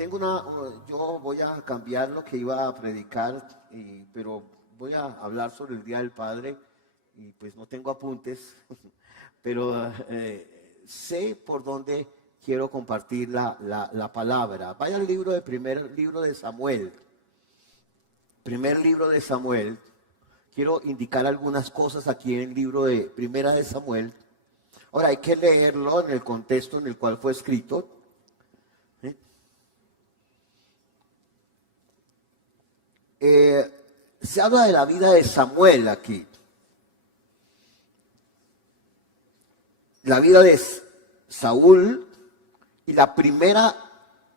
Yo voy a cambiar lo que iba a predicar, pero voy a hablar sobre el Día del Padre y pues no tengo apuntes, pero sé por dónde quiero compartir la palabra. Vaya al primer libro de Samuel. Primer libro de Samuel. Quiero indicar algunas cosas aquí en el libro de Primera de Samuel. Ahora hay que leerlo en el contexto en el cual fue escrito. Se habla de la vida de Samuel aquí. La vida de Saúl y la primera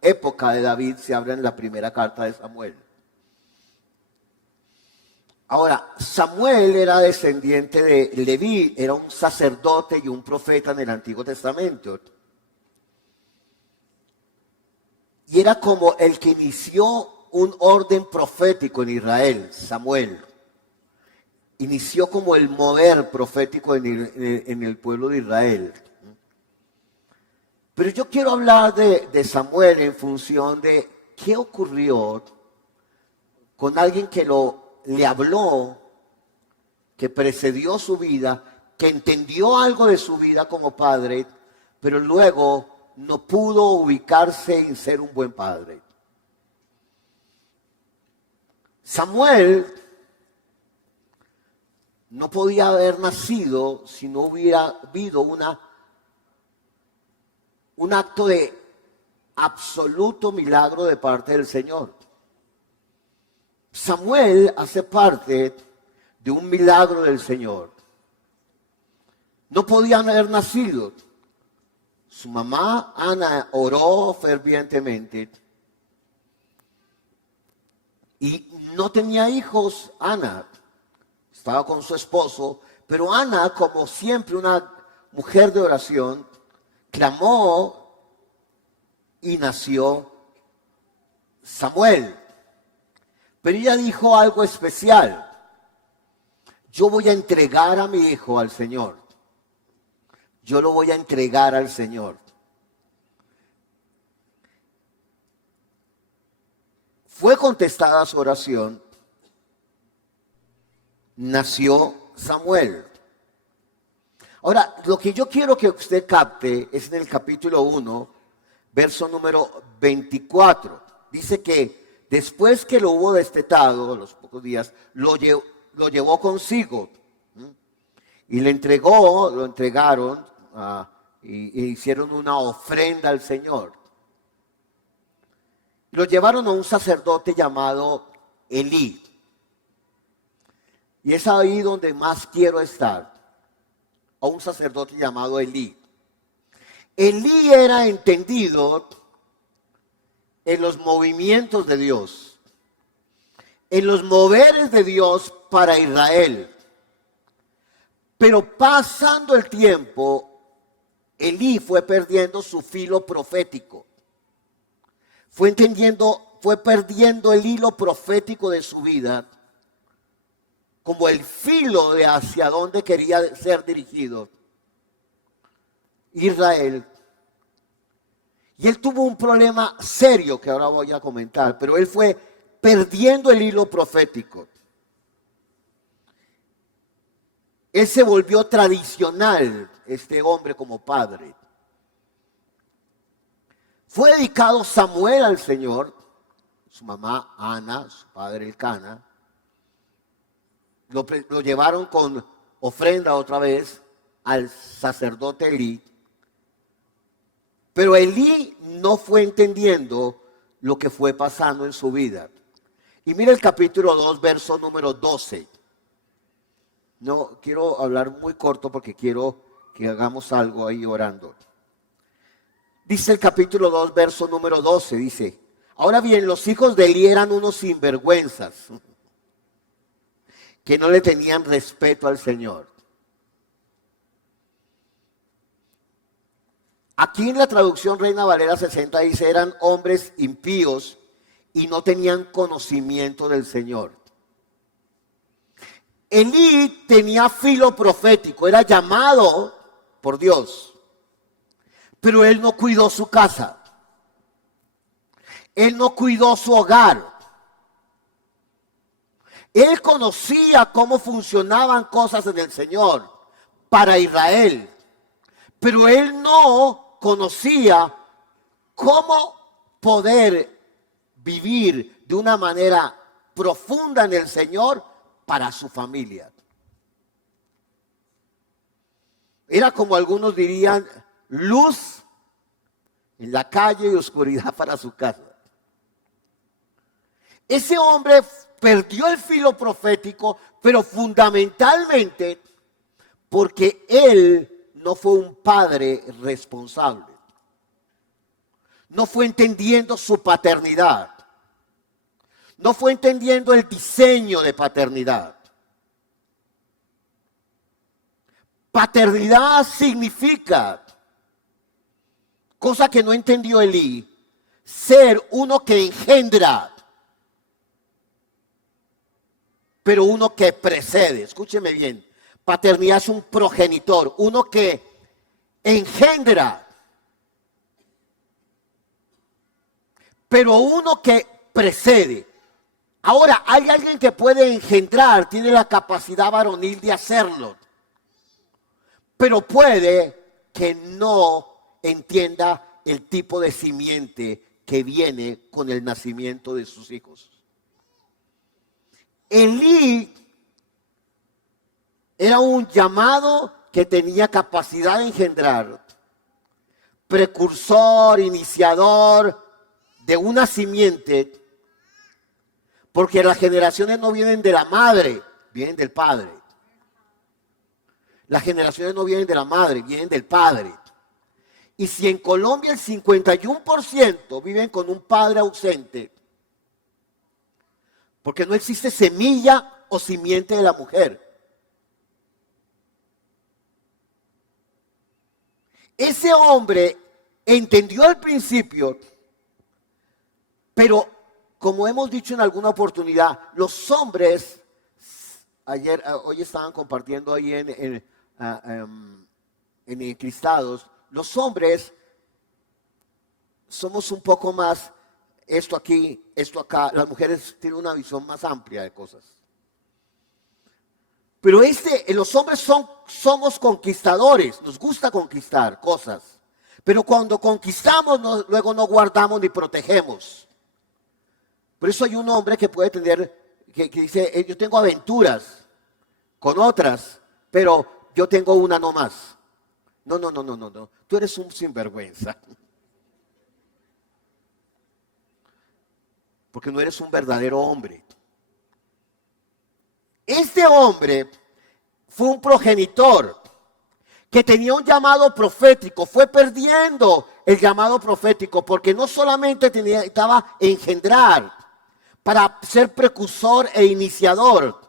época de David se habla en la primera carta de Samuel. Ahora, Samuel era descendiente de Leví, era un sacerdote y un profeta en el Antiguo Testamento. Y era como el que inició un orden profético en Israel, Samuel. Inició como el mover profético en el pueblo de Israel. Pero yo quiero hablar de Samuel en función de qué ocurrió con alguien que le habló, que precedió su vida, que entendió algo de su vida como padre, pero luego no pudo ubicarse en ser un buen padre. Samuel no podía haber nacido si no hubiera habido un acto de absoluto milagro de parte del Señor. Samuel hace parte de un milagro del Señor. No podía haber nacido. Su mamá, Ana, oró fervientemente. Y no tenía hijos, Ana. Estaba con su esposo. Pero Ana, como siempre una mujer de oración, clamó y nació Samuel. Pero ella dijo algo especial. Yo voy a entregar a mi hijo al Señor. Yo lo voy a entregar al Señor. Fue contestada su oración. Nació Samuel. Ahora, lo que yo quiero que usted capte es en el capítulo 1, verso número 24. Dice que después que lo hubo destetado, los pocos días, lo llevó consigo. Y lo entregaron e hicieron una ofrenda al Señor. Lo llevaron a un sacerdote llamado Elí. Y es ahí donde más quiero estar. A un sacerdote llamado Elí. Elí era entendido en los movimientos de Dios, en los moveres de Dios para Israel. Pero pasando el tiempo, Elí fue perdiendo su filo profético. Fue perdiendo el hilo profético de su vida, como el filo de hacia dónde quería ser dirigido Israel. Y él tuvo un problema serio que ahora voy a comentar, pero él fue perdiendo el hilo profético. Él se volvió tradicional, este hombre, como padre. Fue dedicado Samuel al Señor, su mamá Ana, su padre Elcana. Lo llevaron con ofrenda otra vez al sacerdote Elí. Pero Elí no fue entendiendo lo que fue pasando en su vida. Y mira el capítulo 2, verso número 12. No, quiero hablar muy corto porque quiero que hagamos algo ahí orando. Dice el capítulo 2, verso número 12, dice: ahora bien, los hijos de Elí eran unos sinvergüenzas, que no le tenían respeto al Señor. Aquí en la traducción Reina Valera 60 dice: eran hombres impíos y no tenían conocimiento del Señor. Elí tenía filo profético, era llamado por Dios, pero él no cuidó su casa. Él no cuidó su hogar. Él conocía cómo funcionaban cosas en el Señor para Israel, pero él no conocía cómo poder vivir de una manera profunda en el Señor para su familia. Era como algunos dirían, luz en la calle y oscuridad para su casa. Ese hombre perdió el filo profético, pero fundamentalmente porque él no fue un padre responsable. No fue entendiendo su paternidad. No fue entendiendo el diseño de paternidad. Paternidad significa, cosa que no entendió Elí, ser uno que engendra, pero uno que precede. Escúcheme bien, paternidad es un progenitor, uno que engendra, pero uno que precede. Ahora, hay alguien que puede engendrar, tiene la capacidad varonil de hacerlo, pero puede que no entienda el tipo de simiente que viene con el nacimiento de sus hijos. Elí era un llamado que tenía capacidad de engendrar, precursor, iniciador de una simiente, porque las generaciones no vienen de la madre, vienen del padre. Las generaciones no vienen de la madre, vienen del padre. Y si en Colombia el 51% viven con un padre ausente, porque no existe semilla o simiente de la mujer. Ese hombre entendió al principio, pero como hemos dicho en alguna oportunidad, los hombres, hoy estaban compartiendo ahí en Encristados, los hombres somos un poco más esto aquí, esto acá. Las mujeres tienen una visión más amplia de cosas. Pero los hombres somos conquistadores, nos gusta conquistar cosas. Pero cuando conquistamos, luego no guardamos ni protegemos. Por eso hay un hombre que puede tener, que dice, yo tengo aventuras con otras, pero yo tengo una no más. No. Tú eres un sinvergüenza. Porque no eres un verdadero hombre. Este hombre fue un progenitor que tenía un llamado profético. Fue perdiendo el llamado profético porque no solamente necesitaba engendrar para ser precursor e iniciador,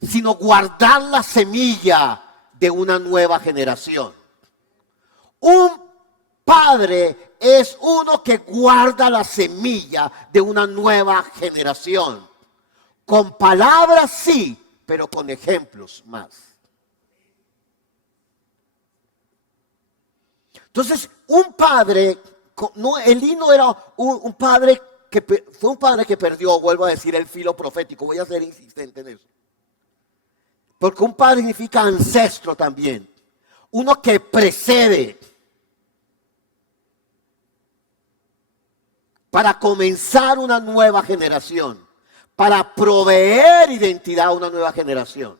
sino guardar la semilla de una nueva generación. Un padre es uno que guarda la semilla de una nueva generación. Con palabras sí, pero con ejemplos más. Entonces, un padre, Elí no era un padre fue un padre que perdió, vuelvo a decir, el filo profético. Voy a ser insistente en eso. Porque un padre significa ancestro también. Uno que precede. Para comenzar una nueva generación. Para proveer identidad a una nueva generación.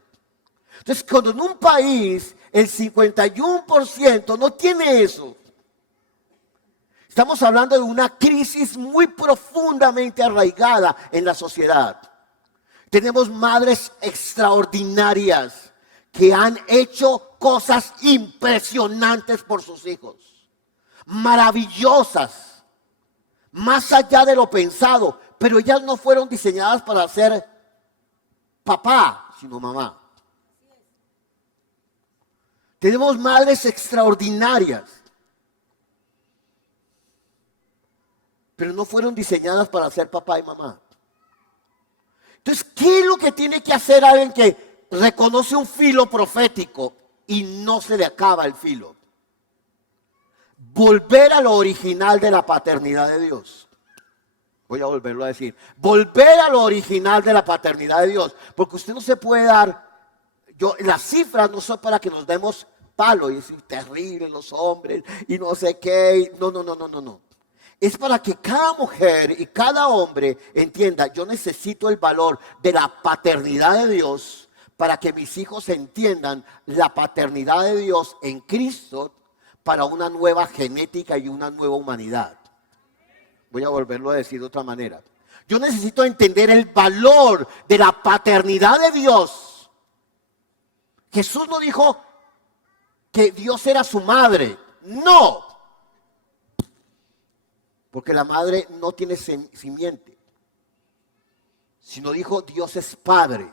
Entonces, cuando en un país el 51% no tiene eso, estamos hablando de una crisis muy profundamente arraigada en la sociedad. Tenemos madres extraordinarias que han hecho cosas impresionantes por sus hijos. Maravillosas. Más allá de lo pensado. Pero ellas no fueron diseñadas para ser papá, sino mamá. Tenemos madres extraordinarias. Pero no fueron diseñadas para ser papá y mamá. Entonces, ¿qué es lo que tiene que hacer alguien que reconoce un filo profético y no se le acaba el filo? Volver a lo original de la paternidad de Dios. Voy a volverlo a decir. Volver a lo original de la paternidad de Dios. Porque usted no se puede dar, las cifras no son para que nos demos palo y decir terrible los hombres y no sé qué. No, no, no, no, no, no. Es para que cada mujer y cada hombre entienda, yo necesito el valor de la paternidad de Dios para que mis hijos entiendan la paternidad de Dios en Cristo para una nueva genética y una nueva humanidad. Voy a volverlo a decir de otra manera. Yo necesito entender el valor de la paternidad de Dios. Jesús no dijo que Dios era su madre. No. Porque la madre no tiene simiente. Sino dijo Dios es padre.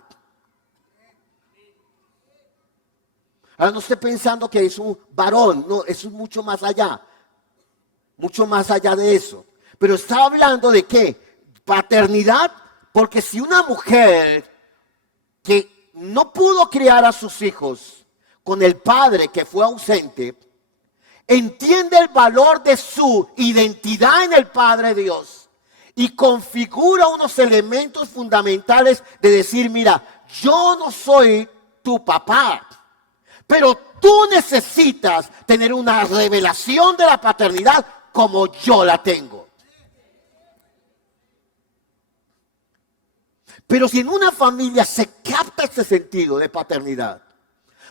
Ahora no esté pensando que es un varón. No, eso es mucho más allá. Mucho más allá de eso. Pero está hablando de ¿qué? Paternidad, porque si una mujer que no pudo criar a sus hijos con el padre que fue ausente, entiende el valor de su identidad en el Padre Dios y configura unos elementos fundamentales de decir, mira, yo no soy tu papá, pero tú necesitas tener una revelación de la paternidad como yo la tengo. Pero si en una familia se capta ese sentido de paternidad,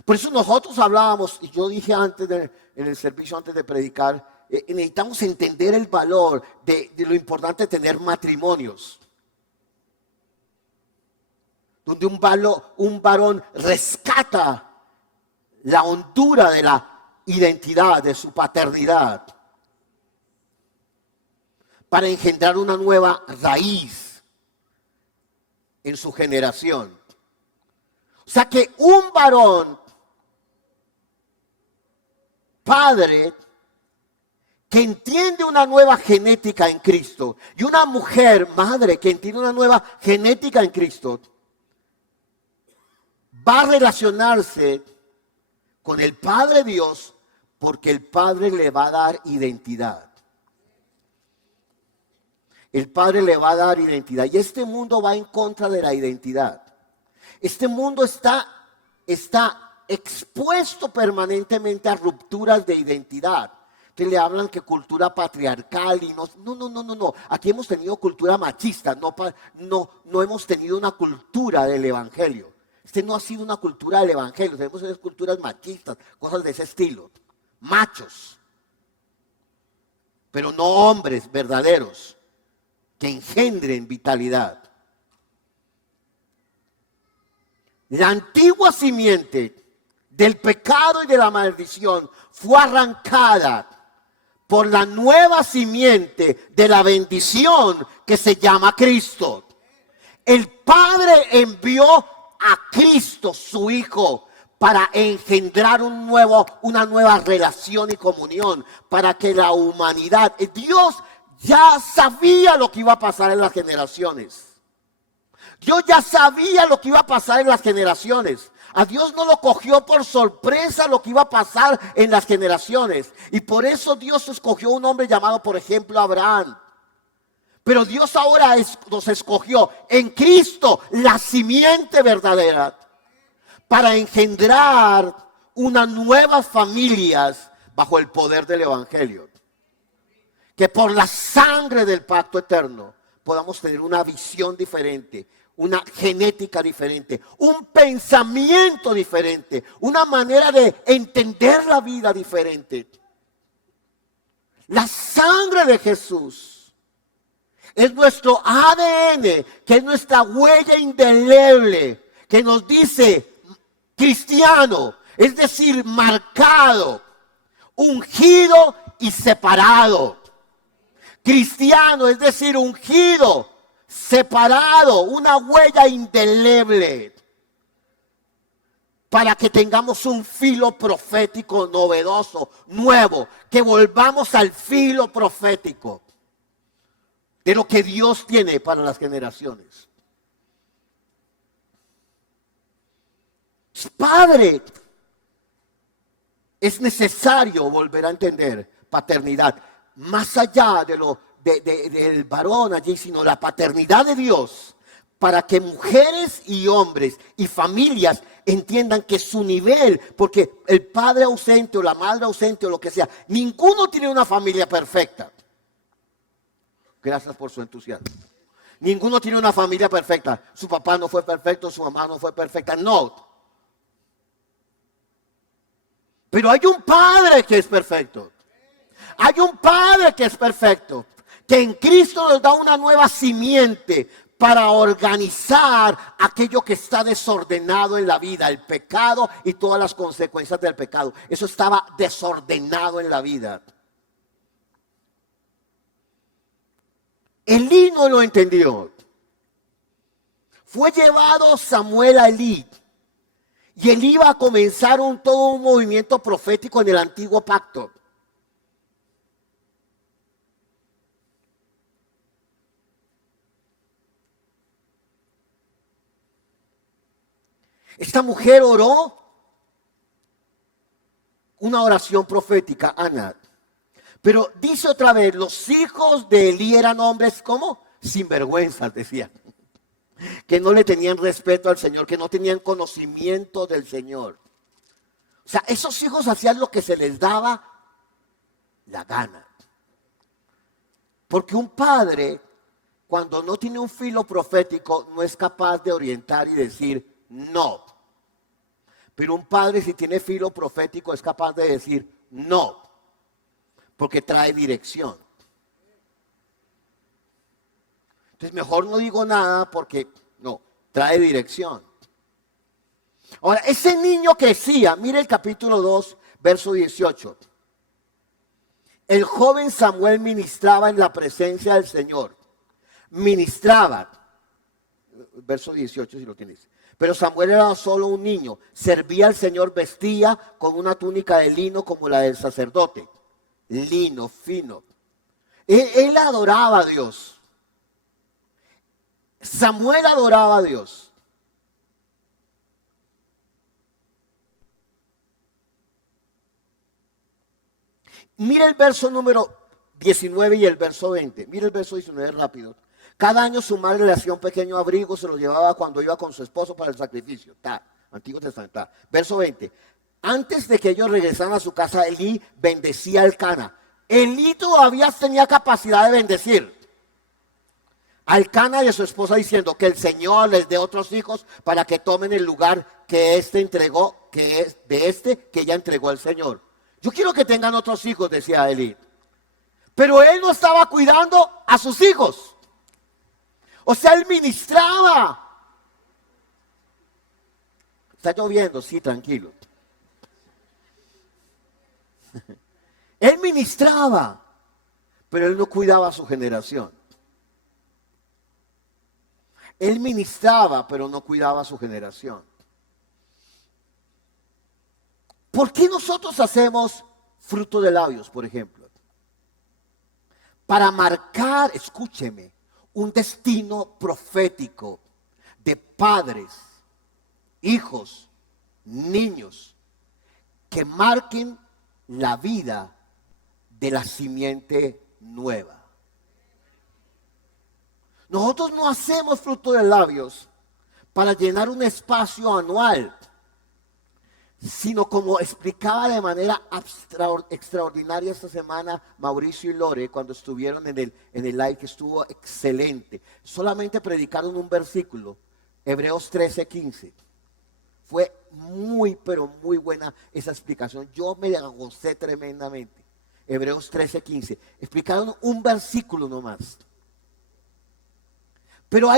por eso nosotros hablábamos, y yo dije antes en el servicio, antes de predicar, necesitamos entender el valor de lo importante de tener matrimonios. Donde un varón rescata la hondura de la identidad, de su paternidad, para engendrar una nueva raíz en su generación. O sea que un varón padre que entiende una nueva genética en Cristo y una mujer madre que entiende una nueva genética en Cristo va a relacionarse con el Padre Dios porque el Padre le va a dar identidad. El Padre le va a dar identidad. Y este mundo va en contra de la identidad. Este mundo está expuesto permanentemente a rupturas de identidad. Entonces le hablan que cultura patriarcal y no. Aquí hemos tenido cultura machista, no hemos tenido una cultura del evangelio. Este no ha sido una cultura del evangelio, tenemos esas culturas machistas, cosas de ese estilo. Machos, pero no hombres verdaderos que engendren vitalidad. La antigua simiente del pecado y de la maldición fue arrancada por la nueva simiente de la bendición que se llama Cristo. El Padre envió a Cristo, su Hijo, para engendrar una nueva relación y comunión, para que la humanidad, Dios ya sabía lo que iba a pasar en las generaciones. Dios ya sabía lo que iba a pasar en las generaciones. A Dios no lo cogió por sorpresa lo que iba a pasar en las generaciones. Y por eso Dios escogió un hombre llamado, por ejemplo, Abraham. Pero Dios ahora nos escogió en Cristo, la simiente verdadera, para engendrar unas nuevas familias bajo el poder del Evangelio. Que por la sangre del pacto eterno podamos tener una visión diferente, una genética diferente, un pensamiento diferente, una manera de entender la vida diferente. La sangre de Jesús es nuestro ADN, que es nuestra huella indeleble, que nos dice cristiano, es decir, marcado, ungido y separado. Cristiano, es decir, ungido, separado, una huella indeleble, para que tengamos un filo profético novedoso, nuevo, que volvamos al filo profético de lo que Dios tiene para las generaciones. Padre, es necesario volver a entender paternidad, más allá del varón allí, sino la paternidad de Dios, para que mujeres y hombres y familias entiendan que su nivel, porque el padre ausente o la madre ausente o lo que sea, ninguno tiene una familia perfecta. Gracias por su entusiasmo. Ninguno tiene una familia perfecta. Su papá no fue perfecto, su mamá no fue perfecta. No. Pero hay un padre que es perfecto. Hay un padre que es perfecto. Que en Cristo nos da una nueva simiente para organizar aquello que está desordenado en la vida. El pecado y todas las consecuencias del pecado. Eso estaba desordenado en la vida. Elí no lo entendió. Fue llevado Samuel a Elí. Y él iba a comenzar todo un movimiento profético en el antiguo pacto. Esta mujer oró una oración profética, Ana. Pero dice otra vez, los hijos de Elí eran hombres, ¿cómo? Sinvergüenzas, decía. Que no le tenían respeto al Señor, que no tenían conocimiento del Señor. O sea, esos hijos hacían lo que se les daba la gana. Porque un padre, cuando no tiene un filo profético, no es capaz de orientar y decir no. Pero un padre, si tiene filo profético, es capaz de decir no. Porque trae dirección. Entonces mejor no digo nada porque no, trae dirección. Ahora, ese niño crecía, mire el capítulo 2, verso 18. El joven Samuel ministraba en la presencia del Señor. Ministraba. Verso 18 si lo tienes. Pero Samuel era solo un niño. Servía al Señor, vestía con una túnica de lino como la del sacerdote. Lino, fino. Él adoraba a Dios. Samuel adoraba a Dios. Mira el verso número 19 y el verso 20. Mira el verso 19 rápido. Cada año su madre le hacía un pequeño abrigo, se lo llevaba cuando iba con su esposo para el sacrificio. Antiguo Testamento. Verso 20. Antes de que ellos regresaran a su casa, Elí bendecía al Cana. Elí todavía tenía capacidad de bendecir al Cana y a su esposa, diciendo que el Señor les dé otros hijos para que tomen el lugar que éste entregó, que es de que ella entregó al Señor. Yo quiero que tengan otros hijos, decía Elí. Pero él no estaba cuidando a sus hijos. O sea, él ministraba. Está lloviendo, sí, tranquilo. Él ministraba, pero él no cuidaba a su generación. Él ministraba, pero no cuidaba a su generación. ¿Por qué nosotros hacemos fruto de labios, por ejemplo? Para marcar, escúcheme, un destino profético de padres, hijos, niños, que marquen la vida de la simiente nueva. Nosotros no hacemos fruto de labios para llenar un espacio anual, sino como explicaba de manera extraordinaria esta semana Mauricio y Lore cuando estuvieron en el live, que estuvo excelente. Solamente predicaron un versículo, Hebreos 13:15. Fue muy, pero muy buena esa explicación. Yo me gocé tremendamente. Hebreos 13:15. Explicaron un versículo nomás. Pero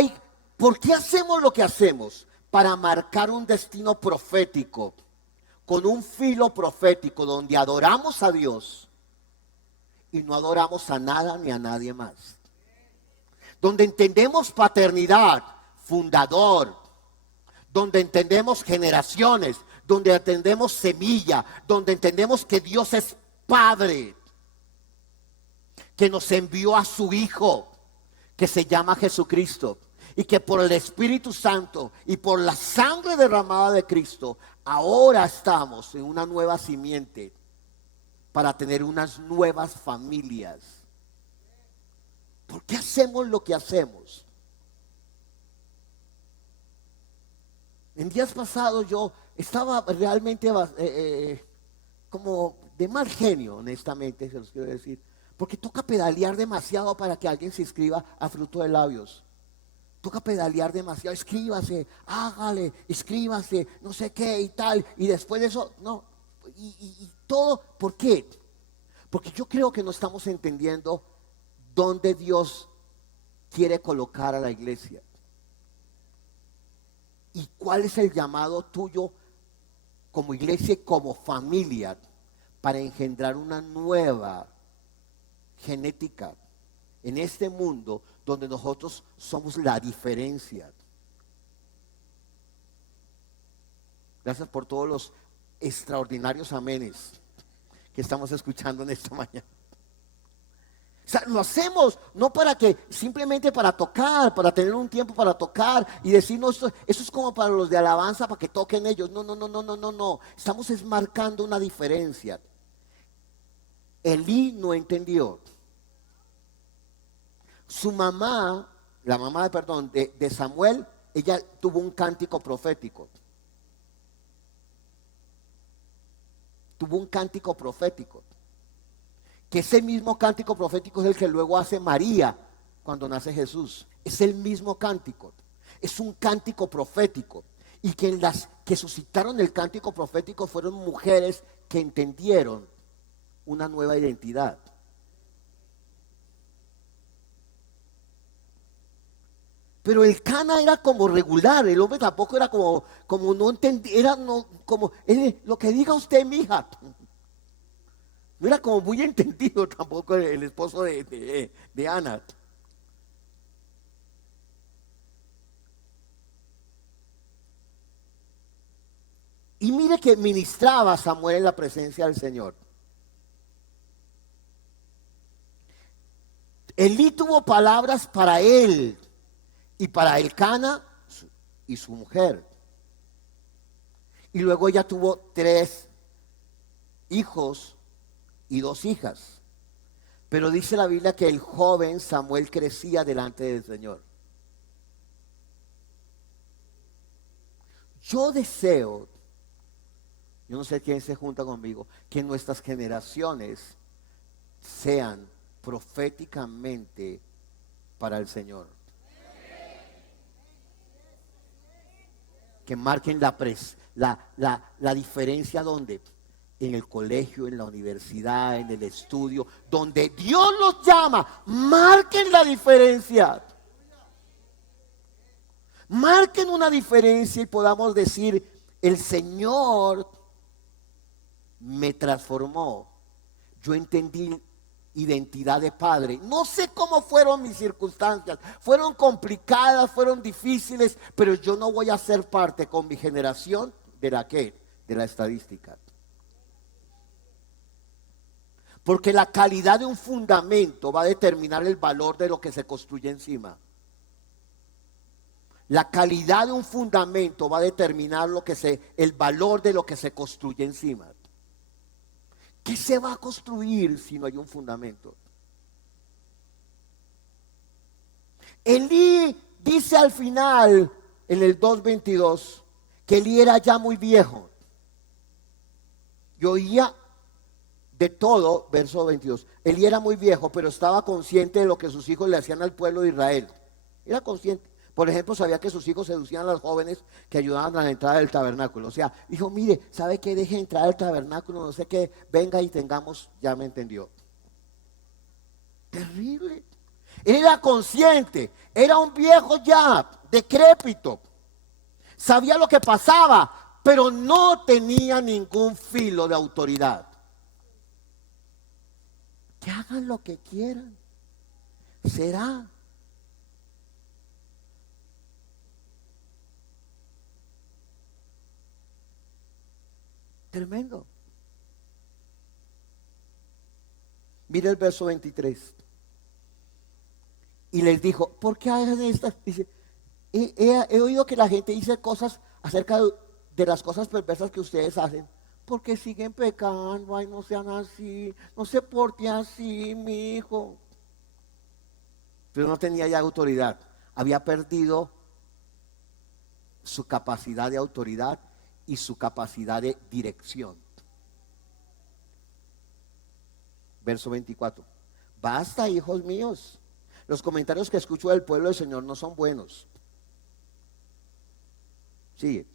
¿por qué hacemos lo que hacemos? Para marcar un destino profético, con un filo profético donde adoramos a Dios y no adoramos a nada ni a nadie más. Donde entendemos paternidad, fundador, donde entendemos generaciones, donde entendemos semilla, donde entendemos que Dios es Padre, que nos envió a su Hijo, que se llama Jesucristo, y que por el Espíritu Santo y por la sangre derramada de Cristo, ahora estamos en una nueva simiente para tener unas nuevas familias. ¿Por qué hacemos lo que hacemos? En días pasados yo estaba realmente como de mal genio, honestamente, se los quiero decir. Porque toca pedalear demasiado para que alguien se inscriba a Fruto de Labios. Toca pedalear demasiado, escríbase, hágale, escríbase, no sé qué y tal. Y después de eso, no. Y todo, ¿por qué? Porque yo creo que no estamos entendiendo dónde Dios quiere colocar a la iglesia. ¿Y cuál es el llamado tuyo como iglesia y como familia para engendrar una nueva genética en este mundo donde nosotros somos la diferencia? Gracias por todos los extraordinarios amenes que estamos escuchando en esta mañana. O sea, lo hacemos no para que, simplemente para tocar, para tener un tiempo para tocar y decir, no, esto es como para los de alabanza, para que toquen ellos. No, no, no, no, no, no, no. Estamos marcando una diferencia. Elí no entendió. Su mamá, la mamá, perdón, de Samuel, ella tuvo un cántico profético. Tuvo un cántico profético. Que ese mismo cántico profético es el que luego hace María cuando nace Jesús. Es el mismo cántico. Es un cántico profético. Y que las que suscitaron el cántico profético fueron mujeres que entendieron una nueva identidad. Pero el Cana era como regular, el hombre tampoco era como no entendía, era no, como lo que diga usted, mija. No era como muy entendido tampoco el esposo de Ana. Y mire que ministraba a Samuel en la presencia del Señor. Elí tuvo palabras para él y para Elcana y su mujer. Y luego ella tuvo 3 hijos y 2 hijas. Pero dice la Biblia que el joven Samuel crecía delante del Señor. Yo deseo, yo no sé quién se junta conmigo, que nuestras generaciones sean proféticamente para el Señor. Que marquen la diferencia donde en el colegio, en la universidad, en el estudio, donde Dios los llama, marquen la diferencia. Marquen una diferencia y podamos decir, el Señor me transformó. Yo entendí identidad de padre. No sé cómo fueron mis circunstancias. Fueron complicadas, fueron difíciles, pero yo no voy a ser parte con mi generación de la estadística. Porque la calidad de un fundamento va a determinar el valor de lo que se construye encima. La calidad de un fundamento va a determinar el valor de lo que se construye encima. ¿Qué se va a construir si no hay un fundamento? Elí dice al final, en el 2:22, que Elí era ya muy viejo. Yo oía de todo, verso 22. Elí era muy viejo, pero estaba consciente de lo que sus hijos le hacían al pueblo de Israel. Era consciente. Por ejemplo, sabía que sus hijos seducían a las jóvenes que ayudaban a la entrada del tabernáculo. O sea, dijo, mire, ¿sabe qué? Deje entrar al tabernáculo, no sé qué, venga y tengamos, ya me entendió. Terrible. Él era consciente, era un viejo ya, decrépito. Sabía lo que pasaba, pero no tenía ningún filo de autoridad. Que hagan lo que quieran. Será. Tremendo. Mira el verso 23. Y les dijo, ¿por qué hacen estas? Dice, he oído que la gente dice cosas acerca de las cosas perversas que ustedes hacen. Porque siguen pecando, ay, no sean así, no se porte así, mi hijo. pero no tenía ya autoridad. Había perdido su capacidad de autoridad y su capacidad de dirección. Verso 24. Basta, hijos míos. Los comentarios que escucho del pueblo del Señor no son buenos. Sigue.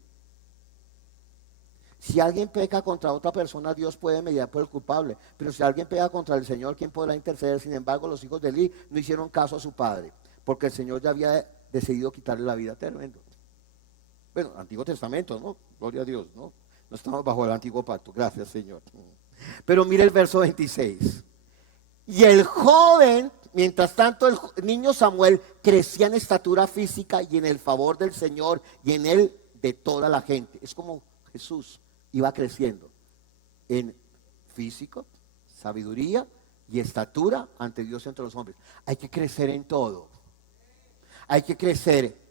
Si alguien peca contra otra persona, Dios puede mediar por el culpable. Pero si alguien peca contra el Señor, ¿quién podrá interceder? Sin embargo, los hijos de Eli no hicieron caso a su padre, porque el Señor ya había decidido quitarle la vida. Tremendo. Bueno, Antiguo Testamento, ¿no? Gloria a Dios, ¿no? No estamos bajo el Antiguo Pacto. Gracias, Señor. Pero mire el verso 26. Y el joven, mientras tanto, el niño Samuel crecía en estatura física y en el favor del Señor y en él de toda la gente. Es como Jesús iba creciendo en físico, sabiduría y estatura ante Dios entre los hombres. Hay que crecer en todo. Hay que crecer.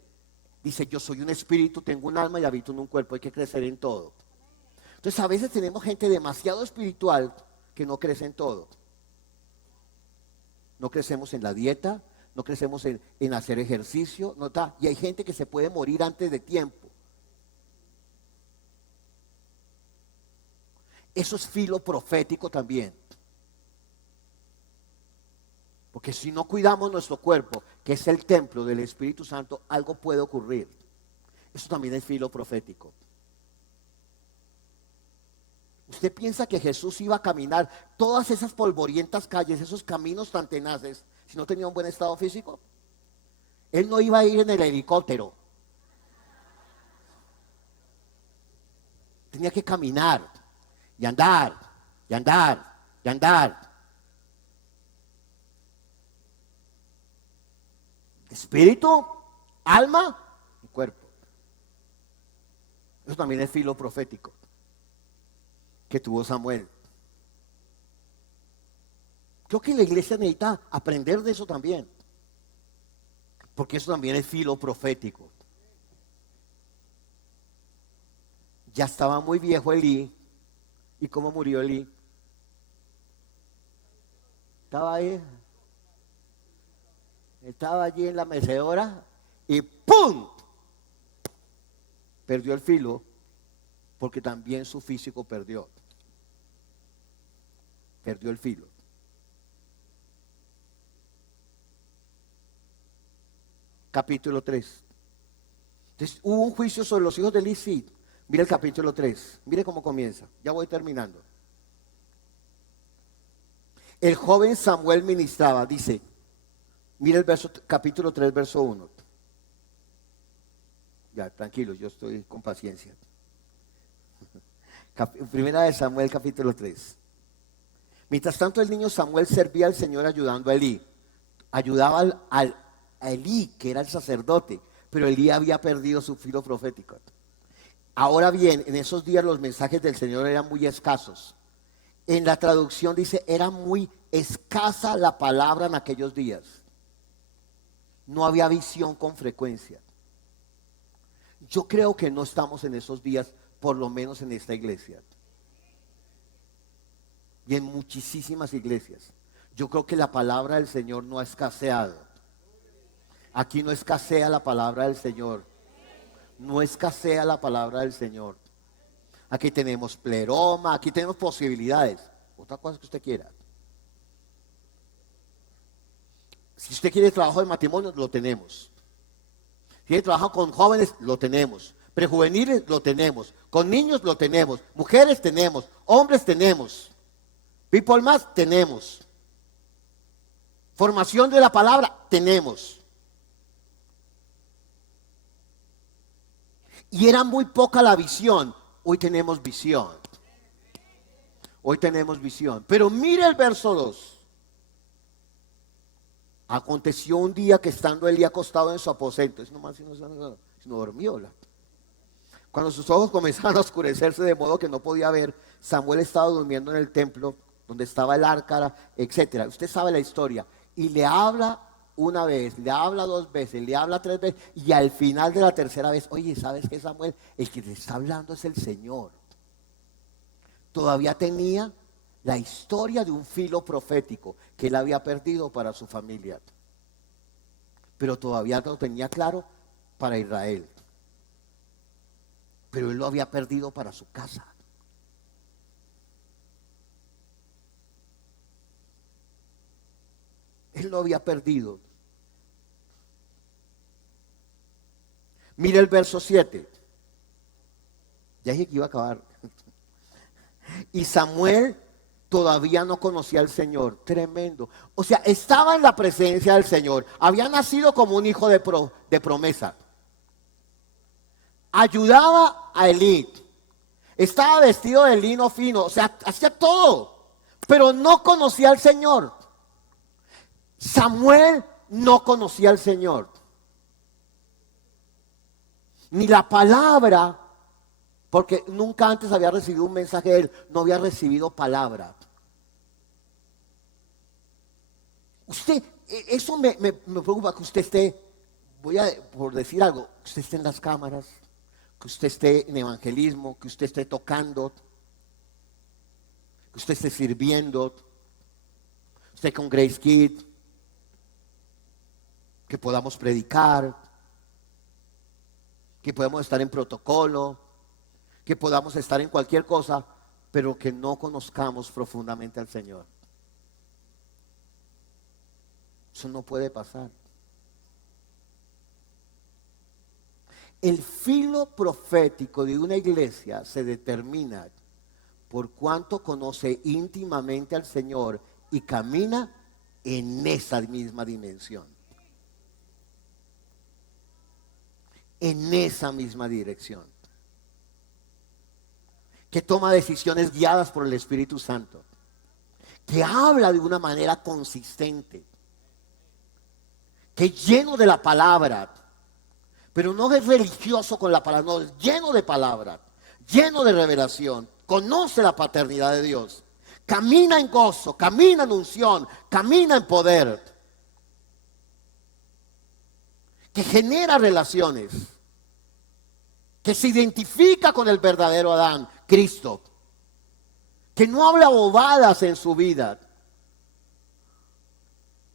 Dice, yo soy un espíritu, tengo un alma y habito en un cuerpo. Hay que crecer en todo. Entonces a veces tenemos gente demasiado espiritual que no crece en todo. No crecemos en la dieta, no crecemos en hacer ejercicio, ¿no está? Y hay gente que se puede morir antes de tiempo. Eso es filo profético también. Porque si no cuidamos nuestro cuerpo, que es el templo del Espíritu Santo, algo puede ocurrir. Eso también es filo profético. ¿Usted piensa que Jesús iba a caminar todas esas polvorientas calles, esos caminos tan tenaces, si no tenía un buen estado físico? Él no iba a ir en el helicóptero. Tenía que caminar y andar, y andar, y andar. Espíritu, alma y cuerpo. Eso también es filo profético que tuvo Samuel. Creo que la iglesia necesita aprender de eso también, porque eso también es filo profético. Ya estaba muy viejo Elí. ¿Y cómo murió Elí? Estaba ahí. Estaba allí en la mecedora y ¡pum! Perdió el filo, porque también su físico perdió. Perdió el filo. Capítulo 3. Entonces, hubo un juicio sobre los hijos de Elí, sí. Mire el capítulo 3. Mire cómo comienza. Ya voy terminando. El joven Samuel ministraba, dice. Mire el verso, capítulo 3, verso 1. Ya, tranquilo, yo estoy con paciencia. Primera de Samuel, capítulo 3. Mientras tanto, el niño Samuel servía al Señor ayudando a Elí. Ayudaba a Elí, que era el sacerdote, pero Elí había perdido su filo profético. Ahora bien, en esos días los mensajes del Señor eran muy escasos. En la traducción dice, era muy escasa la palabra en aquellos días. No había visión con frecuencia. Yo creo que no estamos en esos días, por lo menos en esta iglesia. Y en muchísimas iglesias. Yo creo que la palabra del Señor no ha escaseado. Aquí no escasea la palabra del Señor. No escasea la palabra del Señor. Aquí tenemos pleroma, aquí tenemos posibilidades. Otra cosa que usted quiera. Si usted quiere trabajo de matrimonio, lo tenemos. Si quiere trabajo con jóvenes, lo tenemos. Prejuveniles, lo tenemos. Con niños, lo tenemos. Mujeres, tenemos. Hombres, tenemos. People más, tenemos. Formación de la palabra, tenemos. Y era muy poca la visión. Hoy tenemos visión. Hoy tenemos visión. Pero mire el verso 2. Aconteció un día que estando Elí acostado en su aposento, es nomás si no dormió. Cuando sus ojos comenzaron a oscurecerse de modo que no podía ver, Samuel estaba durmiendo en el templo donde estaba el arca, etcétera. Usted sabe la historia. Y le habla una vez, le habla dos veces, le habla tres veces, y al final de la tercera vez, oye, ¿sabes qué, Samuel? El que te está hablando es el Señor. Todavía tenía la historia de un filo profético que él había perdido para su familia. pero todavía lo tenía claro para Israel. Pero él lo había perdido para su casa. Él lo había perdido. Mire el verso 7. Ya dije que iba a acabar. Y Samuel todavía no conocía al Señor. Tremendo. O sea, estaba en la presencia del Señor. Había nacido como un hijo de promesa. Ayudaba a Elí. Estaba vestido de lino fino. O sea, hacía todo. Pero no conocía al Señor. Samuel no conocía al Señor. Ni la palabra, porque nunca antes había recibido un mensaje de él, no había recibido palabra. Usted, eso me preocupa, que usted esté, por decir algo, que usted esté en las cámaras, que usted esté en evangelismo, que usted esté tocando, que usted esté sirviendo, usted con Grace Kid, que podamos predicar, que podamos estar en protocolo, que podamos estar en cualquier cosa, pero que no conozcamos profundamente al Señor. Eso no puede pasar. El filo profético de una iglesia se determina por cuánto conoce íntimamente al Señor y camina en esa misma dimensión, en esa misma dirección, que toma decisiones guiadas por el Espíritu Santo, que habla de una manera consistente, que es lleno de la palabra, pero no es religioso con la palabra, no, es lleno de palabra, lleno de revelación, conoce la paternidad de Dios, camina en gozo, camina en unción, camina en poder, que genera relaciones, que se identifica con el verdadero Adán, Cristo, que no habla bobadas en su vida,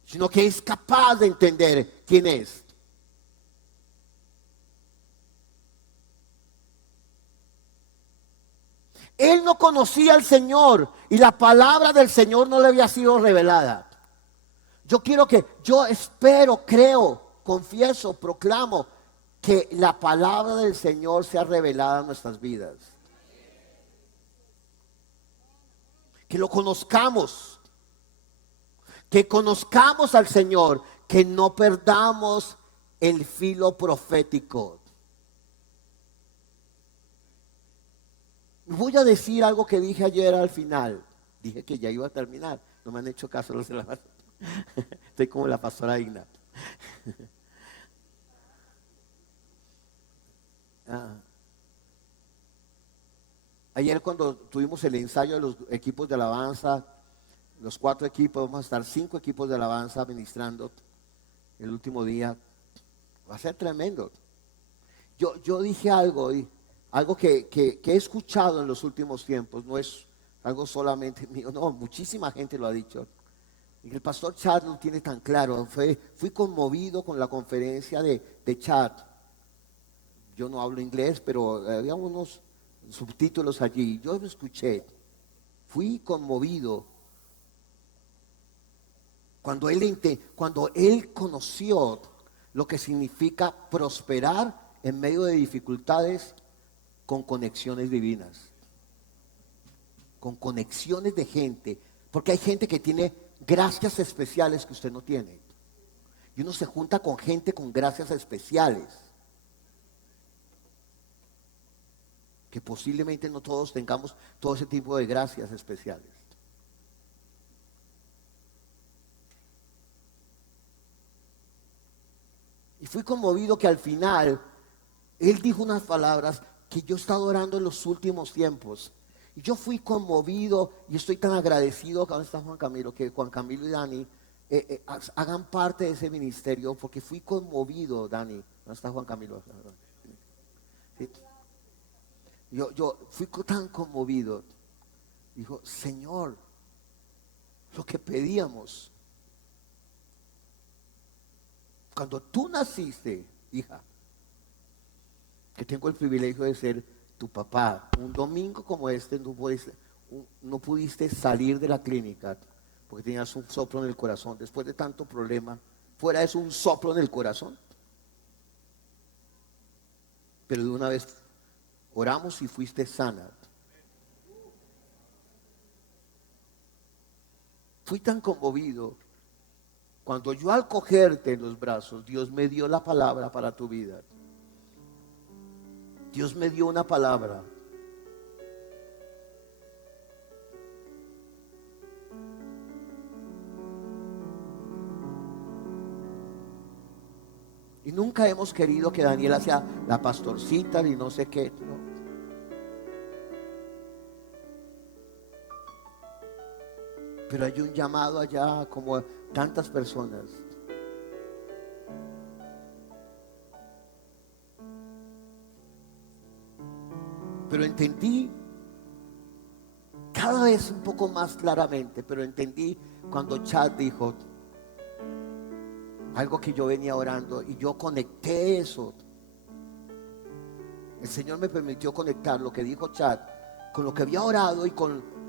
sino que es capaz de entender quién es. Él no conocía al Señor y la palabra del Señor no le había sido revelada. Yo espero, creo, confieso, proclamo que la palabra del Señor sea revelada en nuestras vidas. Que lo conozcamos. Que conozcamos al Señor. Que no perdamos el filo profético. Voy a decir algo que dije ayer al final. Dije que ya iba a terminar. No me han hecho caso los de la... Estoy como la pastora Igna. Ayer cuando tuvimos el ensayo de los equipos de alabanza, los 4 equipos, vamos a estar 5 equipos de alabanza administrando el último día. Va a ser tremendo. Yo dije algo que he escuchado en los últimos tiempos, no es algo solamente mío, no, muchísima gente lo ha dicho. Y el pastor Chad lo tiene tan claro. Fui conmovido con la conferencia de Chad. Yo no hablo inglés, pero había unos subtítulos allí. Yo lo escuché. Fui conmovido cuando él conoció lo que significa prosperar en medio de dificultades con conexiones divinas, con conexiones de gente, porque hay gente que tiene gracias especiales que usted no tiene, y uno se junta con gente con gracias especiales, que posiblemente no todos tengamos todo ese tipo de gracias especiales. Y fui conmovido que al final él dijo unas palabras que yo he estado orando en los últimos tiempos. Y yo fui conmovido y estoy tan agradecido que ahora está Juan Camilo, que Juan Camilo y Dani hagan parte de ese ministerio, porque fui conmovido, Dani. ¿Dónde está Juan Camilo? ¿Sí? Yo fui tan conmovido. Dijo, Señor, lo que pedíamos, cuando tú naciste, hija, que tengo el privilegio de ser tu papá, un domingo como este no pudiste salir de la clínica porque tenías un soplo en el corazón, después de tanto problema, fuera eso un soplo en el corazón. Pero de una vez oramos y fuiste sana. Fui tan conmovido cuando yo al cogerte en los brazos, Dios me dio la palabra para tu vida. Dios me dio una palabra. Y nunca hemos querido que Daniela sea la pastorcita y no sé qué, ¿no? Pero hay un llamado allá como tantas personas. Pero entendí cada vez un poco más claramente, pero entendí cuando Chad dijo algo que yo venía orando y yo conecté eso. El Señor me permitió conectar lo que dijo Chad con lo que había orado y con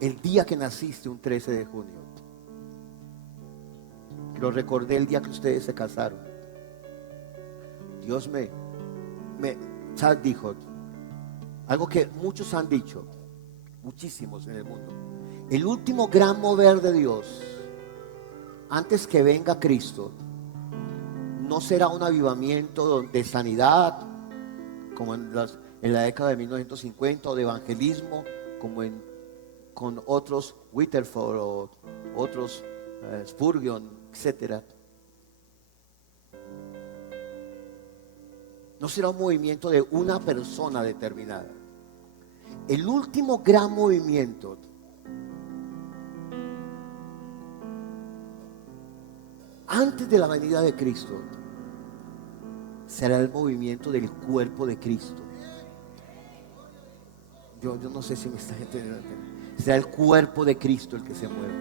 el día que naciste, un 13 de junio. Lo recordé el día que ustedes se casaron. Dios Chad dijo algo que muchos han dicho, muchísimos en el mundo. El último gran mover de Dios, antes que venga Cristo, no será un avivamiento de sanidad, como en la década de 1950, o de evangelismo, como con otros Whitterford o otros Spurgeon, etcétera. No será un movimiento de una persona determinada. El último gran movimiento antes de la venida de Cristo será el movimiento del cuerpo de Cristo. Yo no sé si me está entendiendo. Será el cuerpo de Cristo el que se mueve.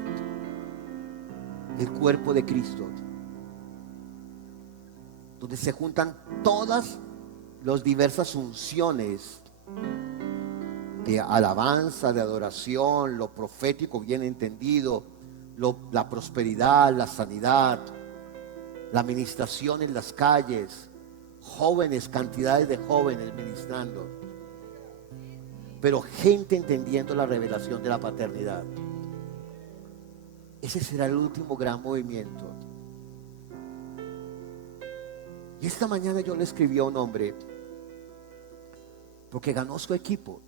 El cuerpo de Cristo, donde se juntan todas las diversas unciones de alabanza, de adoración, lo profético bien entendido, la prosperidad, la sanidad, la ministración en las calles, jóvenes, cantidades de jóvenes ministrando, pero gente entendiendo la revelación de la paternidad. Ese será el último gran movimiento. Y esta mañana yo le escribí a un hombre porque ganó su equipo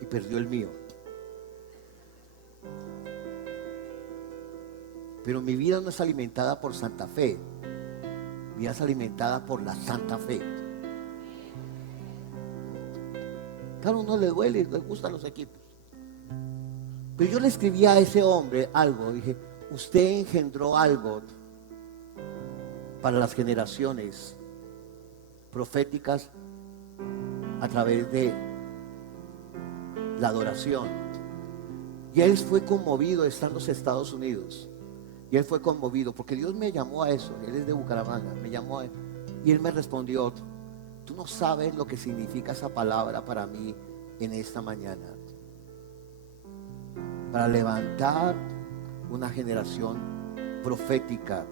y perdió el mío. Pero mi vida no es alimentada por Santa Fe, mi vida es alimentada por la Santa Fe. Claro, a uno le duele, le gustan los equipos. Pero yo le escribí a ese hombre algo, dije, usted engendró algo para las generaciones proféticas a través de la adoración. Y él fue conmovido estando en los Estados Unidos. Y él fue conmovido porque Dios me llamó a eso. Él es de Bucaramanga, me llamó a él. Y él me respondió, tú no sabes lo que significa esa palabra para mí en esta mañana. Para levantar una generación profética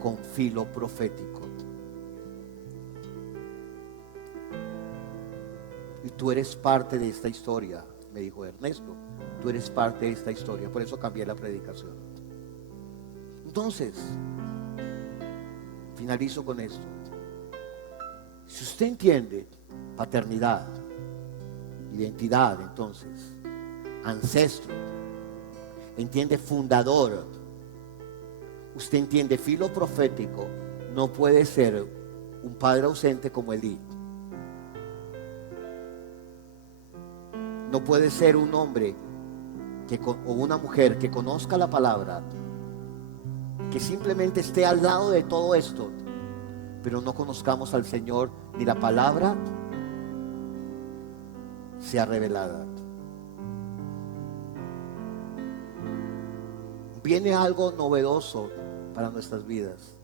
con filo profético. Y tú eres parte de esta historia, me dijo Ernesto. Tú eres parte de esta historia, por eso cambié la predicación. Entonces, finalizo con esto. Si usted entiende paternidad, identidad, entonces, ancestro, entiende fundador, usted entiende filo profético, no puede ser un padre ausente como Elí. No puede ser un hombre o una mujer que conozca la palabra, que simplemente esté al lado de todo esto, pero no conozcamos al Señor ni la palabra sea revelada. Viene algo novedoso para nuestras vidas.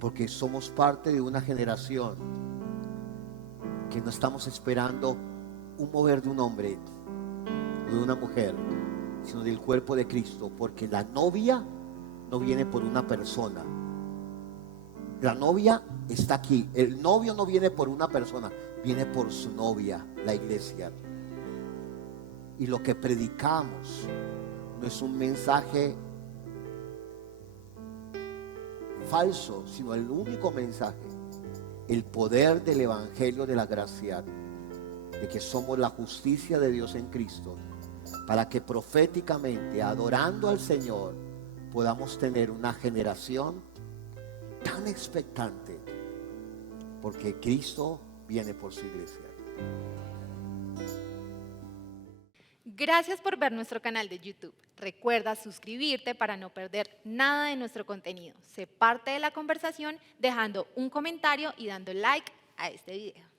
Porque somos parte de una generación que no estamos esperando un mover de un hombre o de una mujer, sino del cuerpo de Cristo, porque la novia no viene por una persona. La novia está aquí. El novio no viene por una persona, viene por su novia, la iglesia. Y lo que predicamos no es un mensaje falso, sino el único mensaje, el poder del evangelio de la gracia, de que somos la justicia de Dios en Cristo, para que proféticamente, adorando al Señor, podamos tener una generación tan expectante, porque Cristo viene por su iglesia. Gracias por ver nuestro canal de YouTube. Recuerda suscribirte para no perder nada de nuestro contenido. Sé parte de la conversación dejando un comentario y dando like a este video.